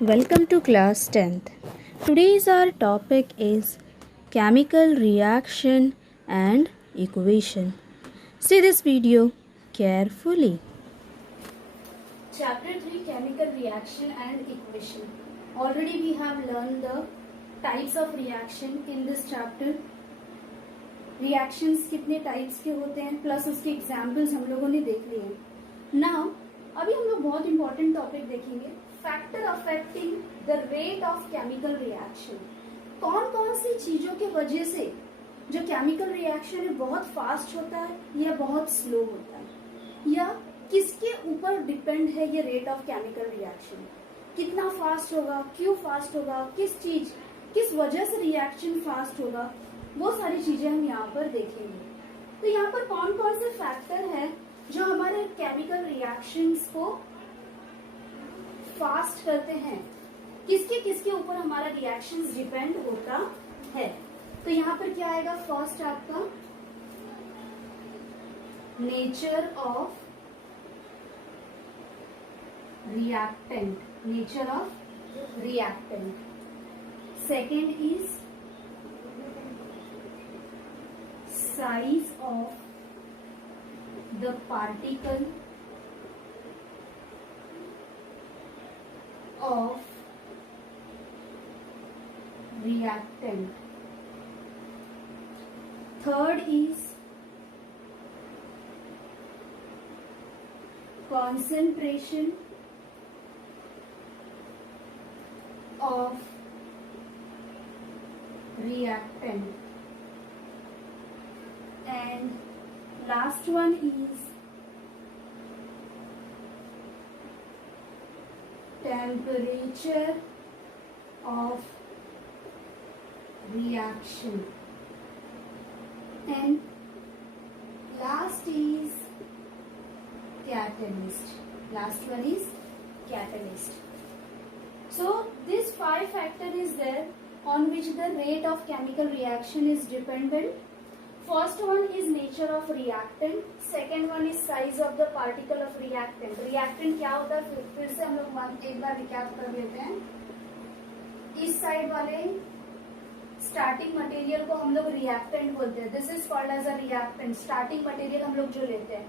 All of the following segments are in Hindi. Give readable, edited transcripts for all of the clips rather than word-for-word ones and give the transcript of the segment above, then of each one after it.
Welcome to class 10th. Today's our topic is chemical reaction and equation. See this video carefully. Chapter 3 Chemical Reaction and Equation. Already we have learned the types of reaction in this chapter. Reactions कितने types के होते हैं plus उसके examples हम लोगों ने देख लिए हैं. Now अभी हम लोग बहुत important topic देखेंगे. Factor affecting the rate of chemical reaction. कौन कौन सी चीजों के वजह से जो केमिकल रिएक्शन है बहुत फास्ट होता है या बहुत स्लो होता है, या किसके ऊपर डिपेंड है ये रेट ऑफ केमिकल रिएक्शन, कितना फास्ट होगा, क्यों फास्ट होगा, किस वजह से रिएक्शन फास्ट होगा, वो सारी चीजें हम यहाँ पर देखेंगे. तो यहाँ पर कौन कौन से फैक्टर है जो हमारे केमिकल रिएक्शंस को फास्ट करते हैं, किसके किसके ऊपर हमारा रिएक्शंस डिपेंड होता है. तो यहाँ पर क्या आएगा, फर्स्ट आपका nature of reactant, nature of reactant. Second is size of the particle of reactant. Third is concentration of reactant, and last one is temperature of reaction, and last is catalyst. Last one is catalyst. So this 5 factor is there on which the rate of chemical reaction is dependent. First one is nature of reactant. Second one is size of the particle of reactant. Reactant क्या होता है फिर से हम लोग एक बार रिकैप कर लेते हैं. इस साइड वाले स्टार्टिंग मटेरियल को हम लोग रिएक्टेंट बोलते हैं. This is called as a reactant. Starting material हम लोग जो लेते हैं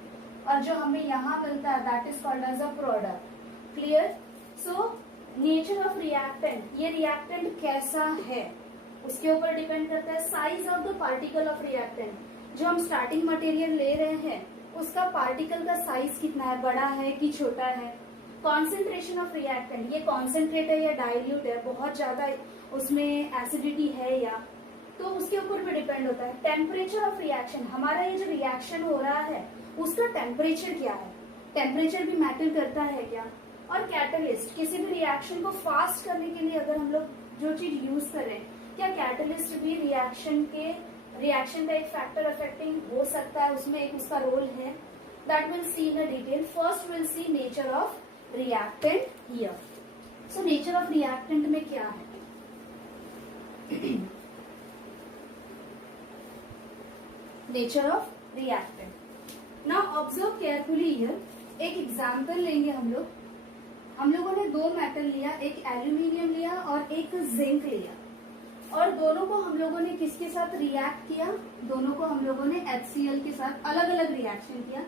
और जो हमें यहाँ मिलता है that is called as a product. Clear. So nature of reactant, ये रिएक्टेंट कैसा है उसके ऊपर डिपेंड करता है. Size of the particle of reactant, जो हम स्टार्टिंग मटेरियल ले रहे हैं उसका पार्टिकल का साइज कितना है, बड़ा है कि छोटा है. कॉन्सेंट्रेशन ऑफ रिएक्टेंट, ये कॉन्सेंट्रेट है या डाइल्यूट है, बहुत ज्यादा उसमें एसिडिटी है या, तो उसके ऊपर भी डिपेंड होता है. टेम्परेचर ऑफ रिएक्शन, हमारा ये जो रिएक्शन हो रहा है उसका टेम्परेचर क्या है, टेम्परेचर भी मैटर करता है क्या. और कैटलिस्ट, किसी भी रिएक्शन को फास्ट करने के लिए अगर हम लोग जो चीज यूज करें, क्या कैटलिस्ट भी रिएक्शन का एक फैक्टर अफेक्टिंग हो सकता है, उसमें एक उसका रोल है. That will see in detail. First will see nature of reactant here. So nature of reactant में क्या है, nature of reactant. Now observe carefully here. एक एग्जाम्पल लेंगे हम लोगों ने दो मेटल लिया, एक एल्यूमिनियम लिया और एक जिंक लिया, और दोनों को हम लोगों ने किसके साथ रिएक्ट किया, दोनों को हम लोगों ने HCl के साथ अलग अलग रिएक्शन किया.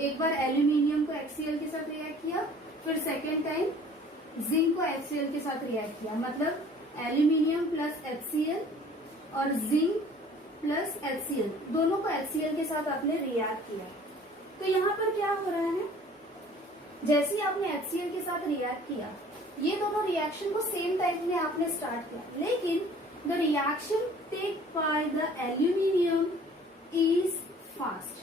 एक बार एल्यूमिनियम को HCl के साथ रिएक्ट किया, फिर सेकेंड टाइम जिंक को HCl के साथ रिएक्ट किया. मतलब एल्यूमिनियम प्लस HCl और जिंक प्लस HCl, दोनों को HCl के साथ आपने रिएक्ट किया. तो यहाँ पर क्या हो रहा है, जैसे ही आपने HCl के साथ रिएक्ट किया, ये दोनों रिएक्शन को सेम टाइम में आपने स्टार्ट किया, लेकिन the reaction take by the aluminium is fast.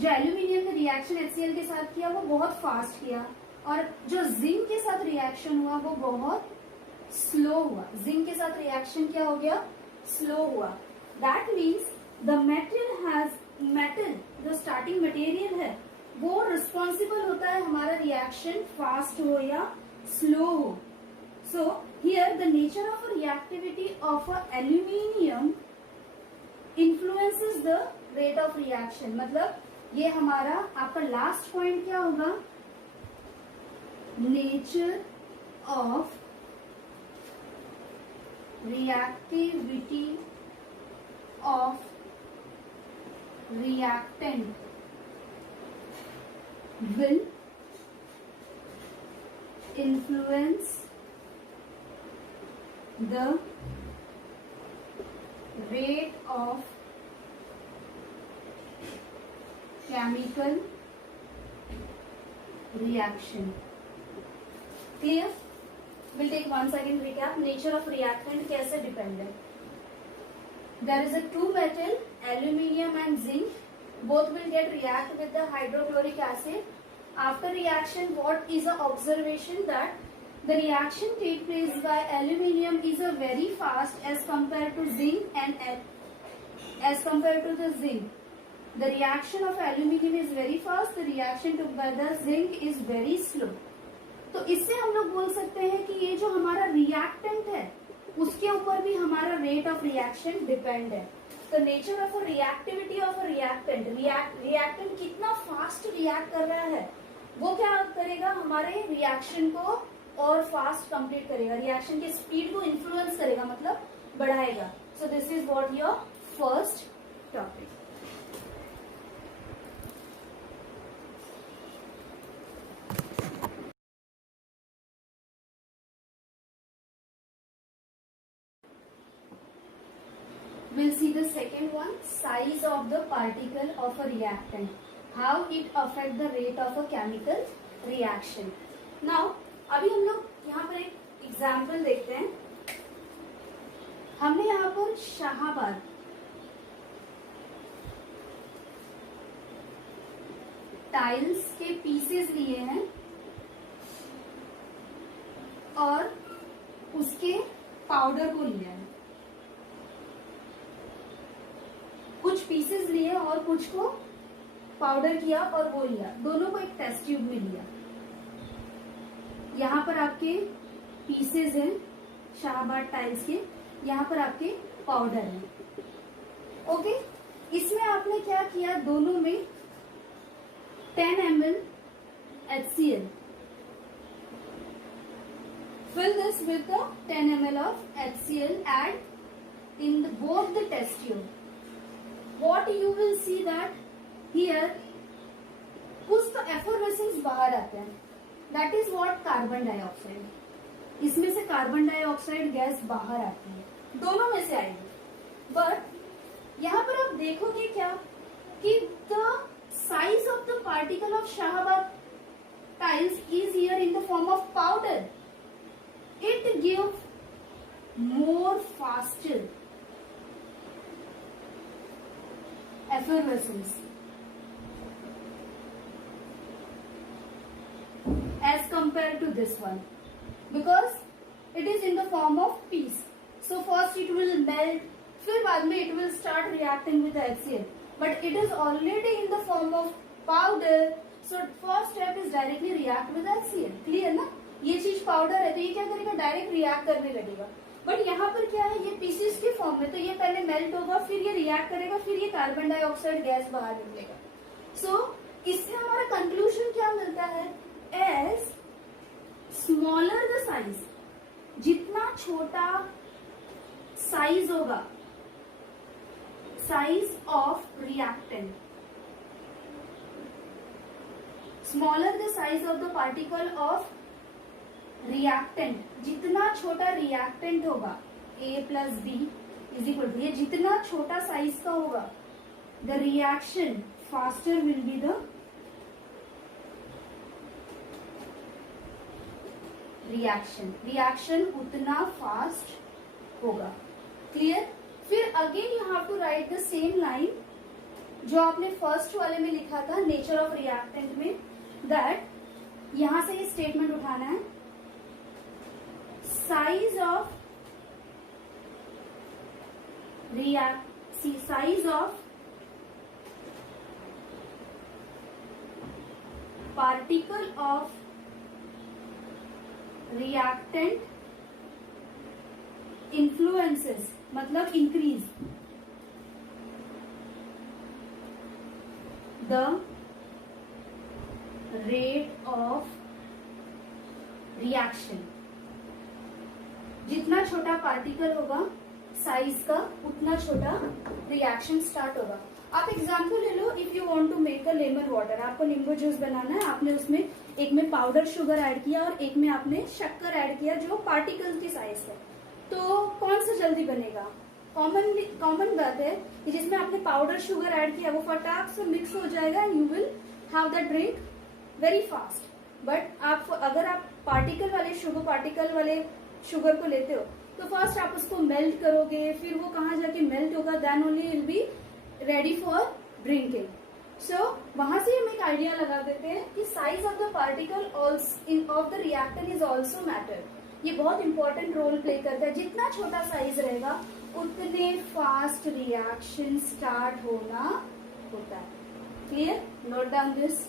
जो एल्यूमिनियम ने रिएक्शन HCl के साथ किया वो बहुत फास्ट किया, और जो जिंक के साथ रिएक्शन हुआ वो बहुत स्लो हुआ. जिंक के साथ रिएक्शन क्या हो गया, स्लो हुआ. दैट मीन्स द मेटल जो स्टार्टिंग मटेरियल है वो रिस्पॉन्सिबल होता है हमारा रिएक्शन फास्ट हो या स्लो हो. So here the nature of reactivity of aluminium influences the rate of reaction. मतलब ये हमारा आपका लास्ट पॉइंट क्या होगा, nature of reactivity of reactant will influence the rate of chemical reaction. Clear? We'll take one second recap. Nature of reactant कैसे depend है? There is a two metal, aluminium and zinc. Both will get react with the hydrochloric acid. After reaction, what is the observation that the reaction take place by aluminium is a very fast as compared to zinc and as compared to the zinc. The reaction of aluminium is very fast. The reaction took by the zinc is very slow. तो इससे हम लोग बोल सकते हैं कि ये जो हमारा रिएक्टेंट है उसके ऊपर भी हमारा रेट ऑफ रिएक्शन डिपेंड है. तो nature of reactivity of reactant, reactant कितना फास्ट रिएक्ट कर रहा है वो क्या करेगा, हमारे रिएक्शन को और फास्ट कंप्लीट करेगा, रिएक्शन की स्पीड को इन्फ्लुएंस करेगा, मतलब बढ़ाएगा. So this is what your first topic. We'll see the second one, size of the particle of a reactant, how it affect the rate of a chemical reaction. Now, अभी हम लोग यहाँ पर एक एग्जाम्पल देखते हैं. हमने यहाँ पर शाहाबाद टाइल्स के पीसेस लिए हैं और उसके पाउडर को लिया है. कुछ पीसेस लिए और कुछ को पाउडर किया और वो लिया, दोनों को एक टेस्ट ट्यूब में लिया. यहाँ पर आपके पीसेस हैं शाहबाद टाइल्स के, यहाँ पर आपके पाउडर हैं. ओके, इसमें आपने क्या किया, दोनों में 10 ml HCl. Fill this with the 10 ml of HCl. Add in both the test tube. What you will see that here उसका effervescence बाहर आता है. That is what carbon dioxide. इसमें से कार्बन डाइऑक्साइड गैस बाहर आती है, दोनों में से आएगी. बट यहाँ पर आप देखोगे क्या कि the size of the particle of Shahabad tiles is here in the form of powder. It give more faster effervescence as compared to this one, because it is in the form of piece. So first it will melt, फिर बाद में it will start reacting with the HCl, but it is already in the form of powder. So first step is directly react with HCl. Clear ना? ये चीज पाउडर है तो ये क्या करेगा, डायरेक्ट रिएक्ट करने लगेगा. बट यहाँ पर क्या है, ये पीसेस के फॉर्म में, तो ये पहले मेल्ट होगा, फिर ये रिएक्ट करेगा, फिर ये कार्बन डाइऑक्साइड गैस बाहर निकलेगा. सो इससे हमारा कंक्लूजन क्या मिलता है, एज स्मॉलर द साइज, जितना छोटा साइज होगा, size of reactant, smaller the size of the particle of reactant, जितना छोटा रिएक्टेंट होगा A plus b is equal to, ये जितना छोटा साइज का होगा, the reaction faster will be the reaction उतना फास्ट होगा. क्लियर? फिर again you have to write the same line जो आपने फर्स्ट वाले में लिखा था नेचर ऑफ रिएक्टेंट में, दैट यहां से ये स्टेटमेंट उठाना है, size of particle of reactant influences, मतलब increase the rate of reaction. जितना छोटा पार्टिकल होगा साइज का उतना छोटा रिएक्शन स्टार्ट होगा। आप एग्जांपल ले लो, if you want to make a lemon water, आपको नींबू जूस बनाना है, आपने उसमें एक में पाउडर शुगर ऐड किया और एक में आपने शक्कर ऐड किया जो पार्टिकल की साइज है, तो कौन सा जल्दी बनेगा? कॉमन बात है कि जिसमें आपने पाउडर शुगर ऐड किया वो फटाक से मिक्स हो जाएगा and you will have the drink very fast. But आप अगर आप पार्टिकल वाले शुगर को लेते हो तो फर्स्ट आप उसको मेल्ट करोगे, फिर वो कहाँ जाके मेल्ट होगा, then only will be ready for drinking. So वहां से हम एक आइडिया लगा देते हैं कि size of the particle of the reactor is also matter. ये बहुत इंपॉर्टेंट रोल प्ले करता है। जितना छोटा साइज रहेगा उतने फास्ट रिएक्शन स्टार्ट होना होता है। क्लियर? Note down this.